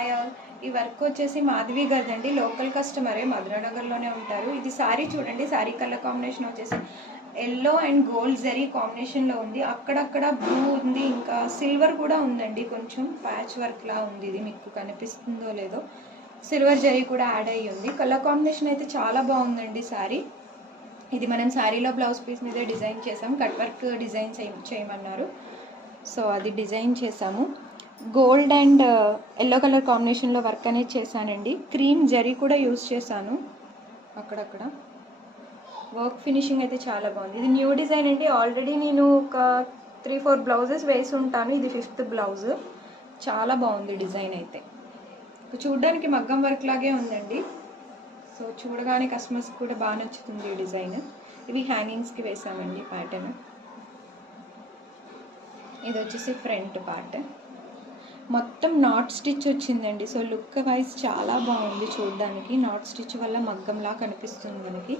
Hi all. ఈ work వచ్చేసి మాధవి గదండి, లోకల్ కస్టమరే, మధురానగర్లోనే ఉంటారు. ఇది శారీ చూడండి, శారీ కలర్ కాంబినేషన్ వచ్చేసి ఎల్లో అండ్ గోల్డ్ జరీ కాంబినేషన్లో ఉంది. అక్కడక్కడ బ్లూ ఉంది, ఇంకా సిల్వర్ కూడా ఉందండి. కొంచెం ప్యాచ్ వర్క్లా ఉంది. ఇది మీకు కనిపిస్తుందో లేదో, సిల్వర్ జరీ కూడా యాడ్ అయ్యి ఉంది. కలర్ కాంబినేషన్ అయితే చాలా బాగుందండి శారీ. ఇది మనం శారీలో బ్లౌజ్ పీస్ మీదే డిజైన్ చేసాం. కట్ వర్క్ డిజైన్ చేయమన్నారు, సో అది డిజైన్ చేసాము. గోల్డ్ అండ్ ఎల్లో కలర్ కాంబినేషన్లో వర్క్ అనేది చేశానండి. క్రీమ్ జరీ కూడా యూజ్ చేశాను. అక్కడక్కడ వర్క్ ఫినిషింగ్ అయితే చాలా బాగుంది. ఇది న్యూ డిజైన్ అండి. ఆల్రెడీ నేను ఒక 3-4 బ్లౌజెస్ వేసి ఉంటాను. ఇది 5th బ్లౌజ్. చాలా బాగుంది డిజైన్ అయితే. చూడడానికి మగ్గం వర్క్ లాగే ఉందండి. సో చూడగానే కస్టమర్స్కి కూడా బాగా నచ్చుతుంది ఈ డిజైన్. ఇవి హ్యాంగింగ్స్కి వేసామండి ప్యాటర్న్. ఇది వచ్చేసి ఫ్రంట్ పార్ట్, మొత్తం నాట్ స్టిచ్ వచ్చిందండి. సో లుక్ వైజ్ చాలా బాగుంది చూడడానికి. నాట్ స్టిచ్ వల్ల మగ్గంలా కనిపిస్తుంది మనకి.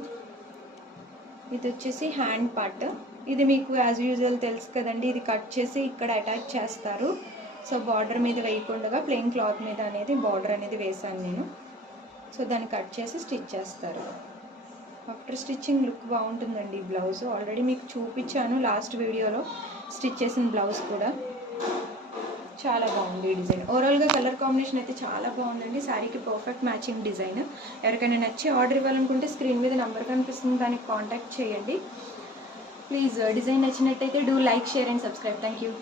ఇది వచ్చేసి హ్యాండ్ పార్ట్. ఇది మీకు యాజ్ యూజువల్ తెలుసు కదండి. ఇది కట్ చేసి ఇక్కడ అటాచ్ చేస్తారు. సో బార్డర్ మీద వేయకుండా ప్లెయిన్ క్లాత్ మీద అనేది బార్డర్ అనేది వేసాను నేను. సో దాన్ని కట్ చేసి స్టిచ్ చేస్తారు. ఆఫ్టర్ స్టిచ్చింగ్ లుక్ బాగుంటుందండి ఈ బ్లౌజ్. ఆల్రెడీ మీకు చూపించాను లాస్ట్ వీడియోలో స్టిచ్ చేసిన బ్లౌజ్ కూడా. చాలా బాగుంది ఈ డిజైన్. ఓవరాల్గా కలర్ కాంబినేషన్ అయితే చాలా బాగుందండి. శారీకి పర్ఫెక్ట్ మ్యాచింగ్ డిజైన్. ఎవరికైనా నచ్చి ఆర్డర్ ఇవ్వాలనుకుంటే స్క్రీన్ మీద నెంబర్ కనిపిస్తుంది, దానికి కాంటాక్ట్ చేయండి ప్లీజ్. డిజైన్ నచ్చినట్టయితే do like, share and subscribe. Thank you.